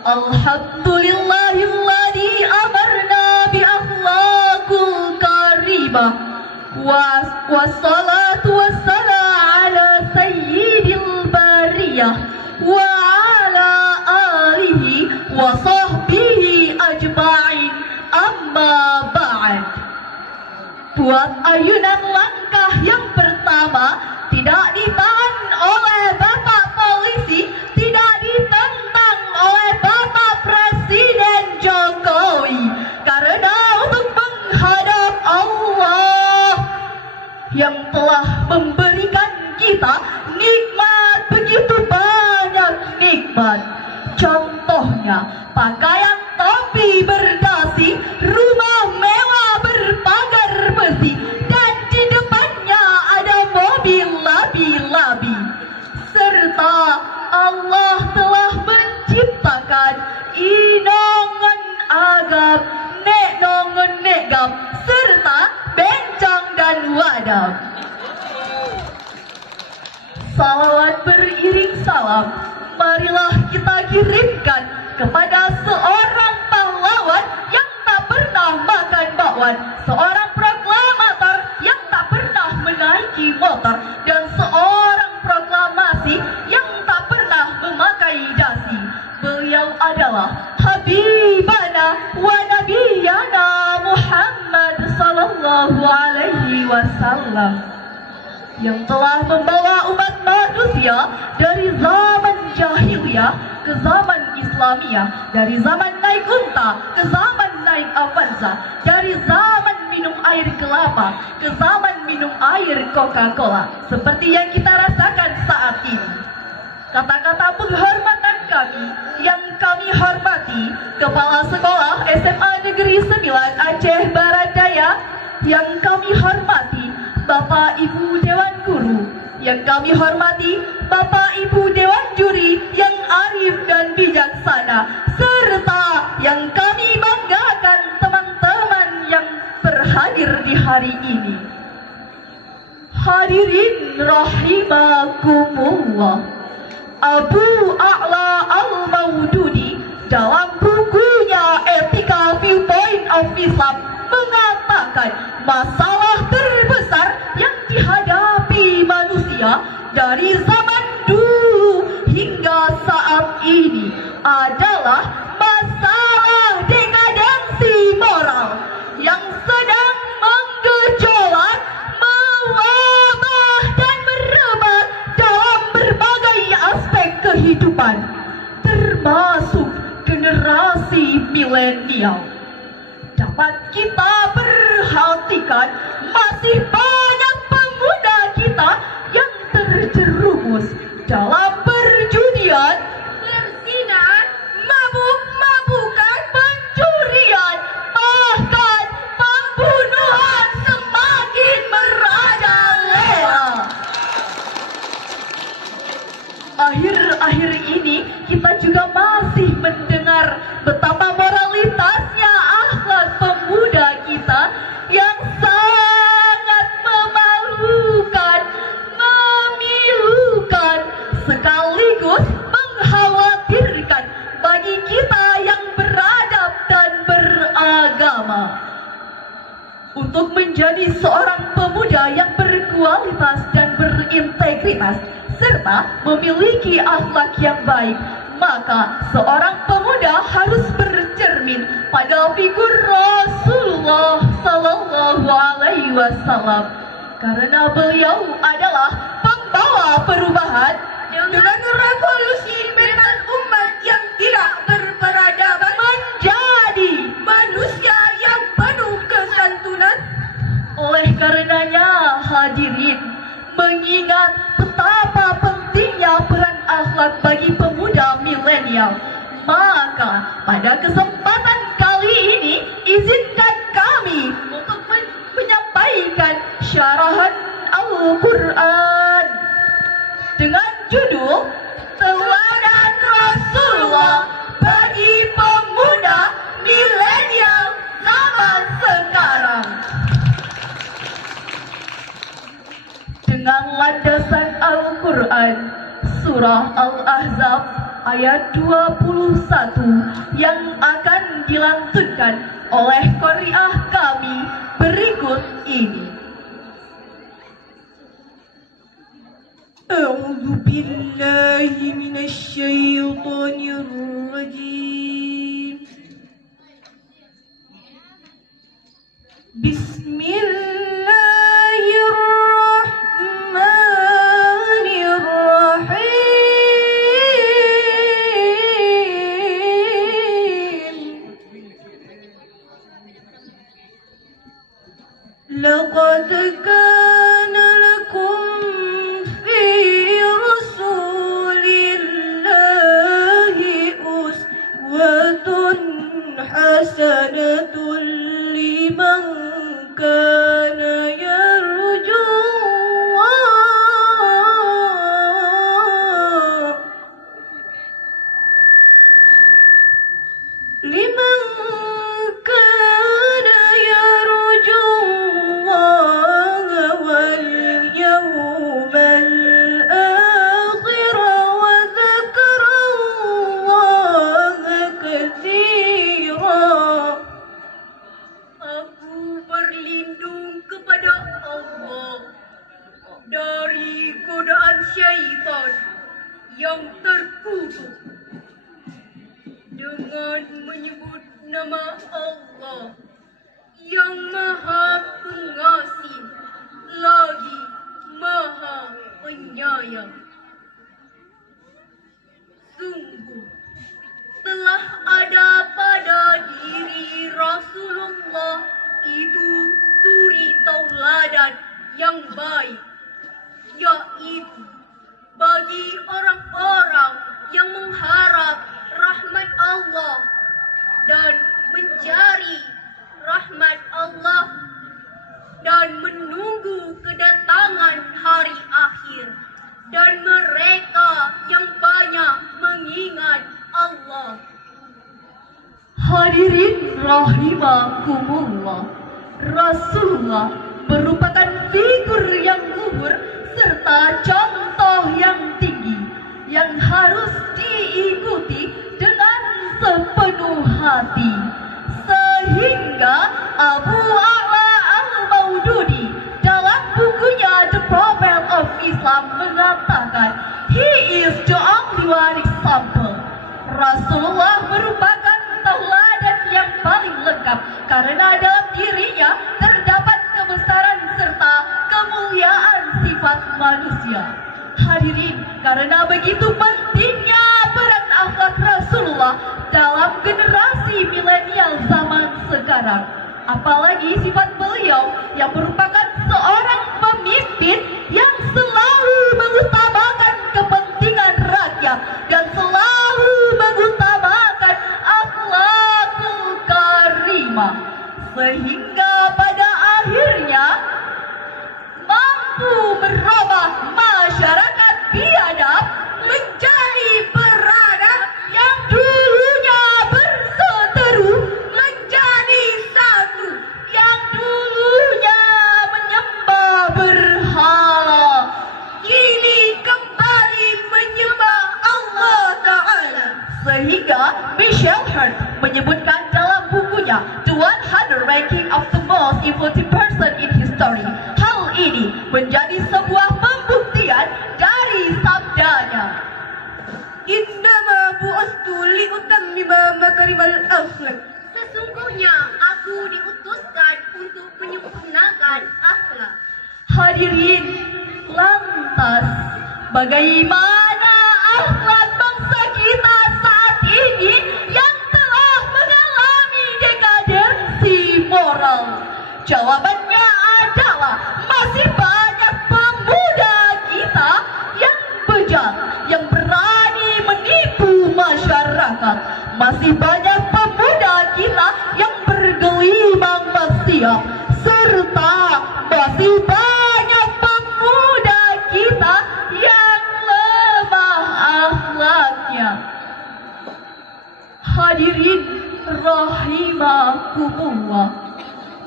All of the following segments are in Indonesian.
Alhamdulillahilladzi amarna bi akhlaqul karimah wassalatu wassalamu ala sayyidil bariyah wa ala alihi wa sahbihi ajma'in, amma ba'd. Buat ayunan langkah yang pertama tidak ditahan oleh Bapak Polisi, tidak ditentang oleh Bapak Presiden Jokowi, karena untuk menghadap Allah yang telah memberikan kita nikmat, begitu banyak nikmat. Contohnya pakaian topi berdasi, rumah mewah berpagar besi, dan di depannya ada mobil labi-labi. Serta Allah telah menciptakan inongan agap, nek nongon negap, serta bencong dan wadam. Salawat beriring salam, marilah kita kirimkan kepada seorang pahlawan yang tak pernah makan bakwan, seorang proklamator yang tak pernah menaiki motor, dan seorang proklamasi yang tak pernah memakai dasi. Beliau adalah Habibana wa Nabiyana Muhammad sallallahu alaihi wasallam, yang telah membawa umat manusia dari zaman jahiliyah ke zaman Islamiyah, dari zaman naik unta ke zaman naik avanza, dari zaman minum air kelapa ke zaman minum air Coca-Cola, seperti yang kita rasakan saat ini. Kata-kata penghormatan kami yang kami hormati Kepala Sekolah SMA Negeri 9 Aceh Barat Daya, yang kami hormati Bapak Ibu Dewan Guru, yang kami hormati Bapak Ibu Dewan Juri yang arif dan bijaksana, serta yang kami banggakan teman-teman yang berhadir di hari ini. Hadirin rahimakumullah, Abu A'la Al-Maududi dalam bukunya Ethical Viewpoint of Islam mengatakan masalah terbesar yang dihadapi manusia dari zaman dulu hingga saat ini adalah masalah dekadensi moral yang sedang menggejolak, mewabah dan merebak dalam berbagai aspek kehidupan, termasuk generasi milenial. Dapat kita perhatikan masih banyak pemuda kita yang terjerumus dalam perjudian, perzinaan, mabuk-mabukan, pencurian, bahkan pembunuhan semakin merajalela. Akhir-akhir ini kita juga masih mendengar betapa moralitasnya akhlak pemuda kita yang sangat memalukan, memilukan, sekaligus mengkhawatirkan bagi kita yang beradab dan beragama. Untuk menjadi seorang pemuda yang berkualitas dan berintegritas serta memiliki akhlak yang baik, maka seorang pemuda harus bercermin pada figur Rasulullah Sallallahu Alaihi Wasallam, karena beliau adalah pembawa perubahan dengan revolusi mental umat yang tidak berperadaban menjadi manusia yang penuh kesantunan. Oleh karenanya hadirin, mengingat betapa pentingnya peran akhlak bagi pemuda milenial, maka pada kesempatan kali ini izinkan kami untuk menyampaikan syarahan Al-Quran dengan judul Teladan Rasulullah bagi Pemuda Milenial Zaman Sekarang. Dengan landasan Al-Quran, Surah Al-Ahzab ayat 21 yang akan dilantunkan oleh qari'ah kami berikut ini. A'udzu billahi minasy syaithanir rajim. Bismillahirrahmanirrahim. Laqad kana lakum fi rasulillahi uswatun hasanatun liman kana yarju Allah liman kana yarju Allah wal yawmal akhir wa dzakara Allah katsira. Aku berlindung kepada Allah dari godaan syaitan yang terkutuk dengan menyebut nama Allah yang Maha Pengasih lagi Maha Penyayang. Sungguh telah ada pada diri Rasulullah itu suri tauladan yang baik, yaitu bagi orang-orang yang mengharap rahmat Allah dan mencari rahmat Allah dan menunggu kedatangan hari akhir, dan mereka yang banyak mengingat Allah. Hadirin rahimakumullah, Rasulullah merupakan figur yang luhur serta contoh yang tinggi yang harus diikuti dengan sepenuh hati, sehingga Abu A'la al-Maududi dalam bukunya The Prophet of Islam mengatakan, he is the only one example. Rasulullah merupakan tauladan yang paling lengkap karena dalam dirinya terdapat kebesaran serta kemuliaan sifat manusia. Hadirin, karena begitu pentingnya peran akhlak Rasulullah dalam generasi milenial zaman sekarang, apalagi sifat beliau yang merupakan seorang pemimpin yang selalu mengutamakan kepentingan rakyat dan selalu mengutamakan akhlakul karimah, sehingga pada akhirnya mampu merubah masyarakat biadab menjadi beradab, yang dulunya berseteru menjadi satu, yang dulunya menyembah berhala kini kembali menyembah Allah Ta'ala. Sehingga Michelle Hurt menyebutkan dalam bukunya The 100 Ranking of the Most Influential Person in History, hal ini menjadi sebuah pembuktian dari sabdanya, innama bu'astu liutammima makarimal akhlak. Sesungguhnya aku diutuskan untuk menyempurnakan akhlak. Hadirin, lantas bagaimana akhlak bangsa kita saat ini yang telah mengalami dekadensi moral? Jawabannya adalah masih banyak pemuda kita yang bejat, yang berani menipu masyarakat. Masih banyak pemuda kita yang bergelimang maksiat, serta masih banyak pemuda kita yang lemah akhlaknya. Hadirin rahimakumullah,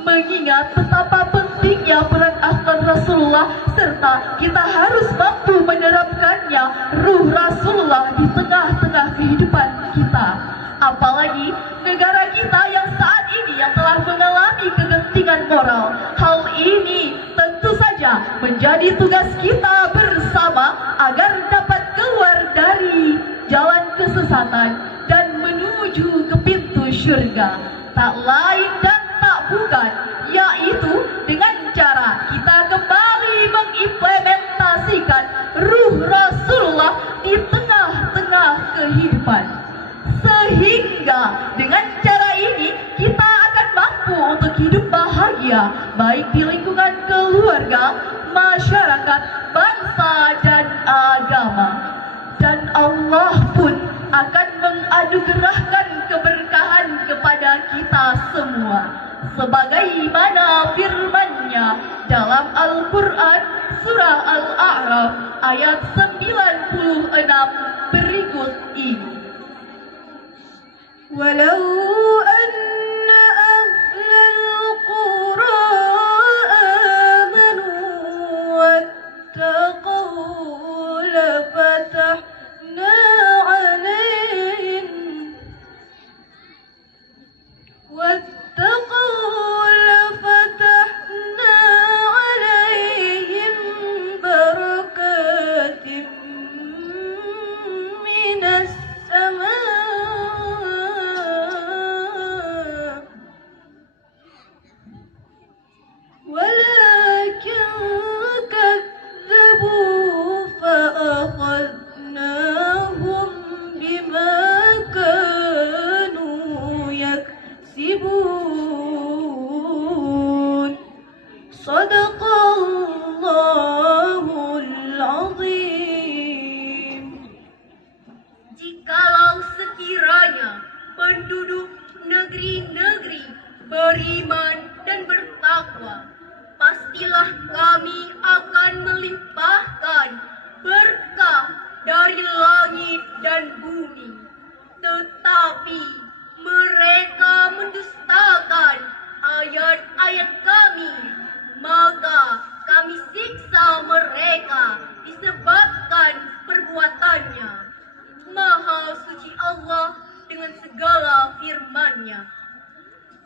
mengingat betapa penting pentingnya peran akhlak Rasulullah serta kita harus mampu menerapkannya ruh Rasulullah di tengah-tengah kehidupan kita. Apalagi negara kita yang saat ini yang telah mengalami kegentingan moral. Hal ini tentu saja menjadi tugas kita bersama agar dapat keluar dari jalan kesesatan dan menuju ke pintu syurga. Tak lain dan tak bukan, yaitu dengan cara kita kembali mengimplementasikan ruh Rasulullah di tengah-tengah kehidupan. Sehingga dengan cara ini kita akan mampu untuk hidup bahagia baik di lingkungan keluarga, masyarakat, bangsa dan agama. Dan Allah pun akan menganugerahkan keberkahan kepada kita semua sebagaimana firman-Nya dalam Al-Qur'an surah Al-A'raf ayat 96 berikut ini. ولو أن أهل القرى آمنوا واتقوا لفتحنا عليهم بركات من السماء ولكن كذبوا فأخذناهم بما كانوا يكسبون صدق الله العظيم. Jikalau sekiranya penduduk negeri-negeri beriman dan bertakwa, pastilah kami akan melimpahkan berkah dari langit dan bumi. Tetapi mereka mendustakan ayat-ayat kami, maka kami siksa mereka disebabkan perbuatannya. Maha suci Allah dengan segala firman-Nya.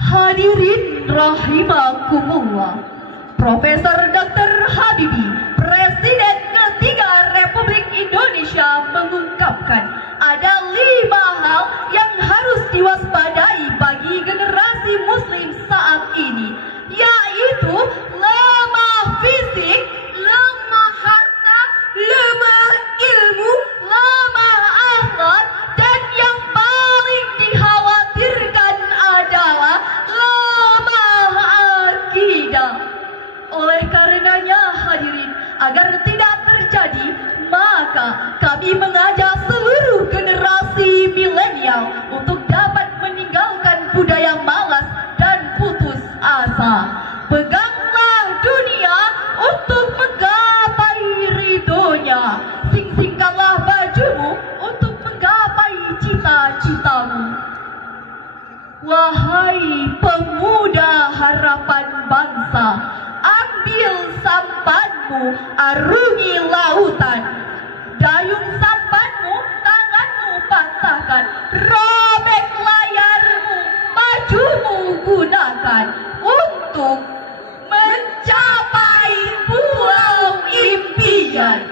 Hadirin rahimakumullah, Profesor Dr. Habibie, Presiden ketiga Republik Indonesia mengungkapkan ada 5 hal yang harus diwaspadai bagi generasi muslim saat ini, yaitu lemah fisik, Lemah harta, lemah ilmu, lemah akhlak, dan yang paling dikhawatirkan adalah lemah akidah. Oleh karenanya hadirin, agar tidak terjadi, maka kami mengajak seluruh generasi milenial untuk dapat meninggalkan budaya malas dan putus asa. Peganglah dunia untuk menggapai ridhonya. Sing-singkanlah bajumu untuk menggapai cita-citamu. Wahai pemuda harapan bangsa, ambil sampanmu, arungi lautan. Dayung sampanmu, tanganmu patahkan. Robek layarmu, majumu gunakan untuk mencapai pulau impian.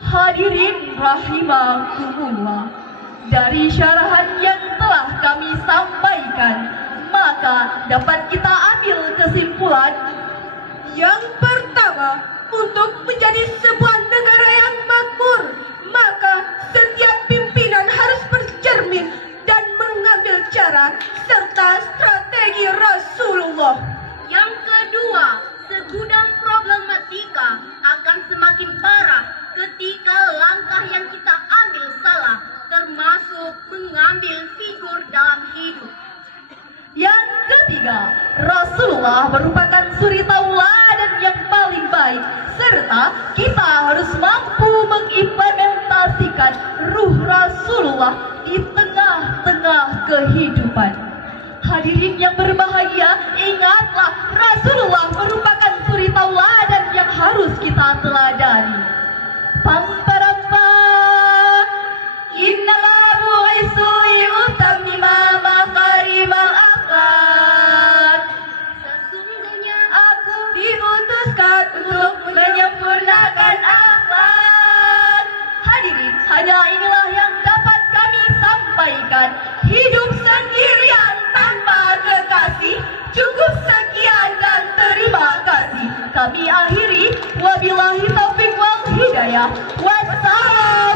Hadirin rahimakumullah, dari syarahan yang telah kami sampaikan, maka dapat kita ambil kesimpulan. Yang pertama, untuk menjadi sebuah negara yang makmur, maka setiap pimpinan harus bercermin dan mengambil cara serta strategi Rasulullah. Yang kedua, segudang problematika akan semakin parah ketika langkah yang kita ambil salah, termasuk mengambil figur dalam hidup. Yang ketiga, Rasulullah merupakan suri tauladan yang paling baik, serta kita harus mampu mengimplementasikan ruh Rasulullah di tengah-tengah kehidupan. Hadirin yang berbahagia, ingatlah Rasulullah kami akhiri. Wabillahi taufiq wal hidayah. Wassalam.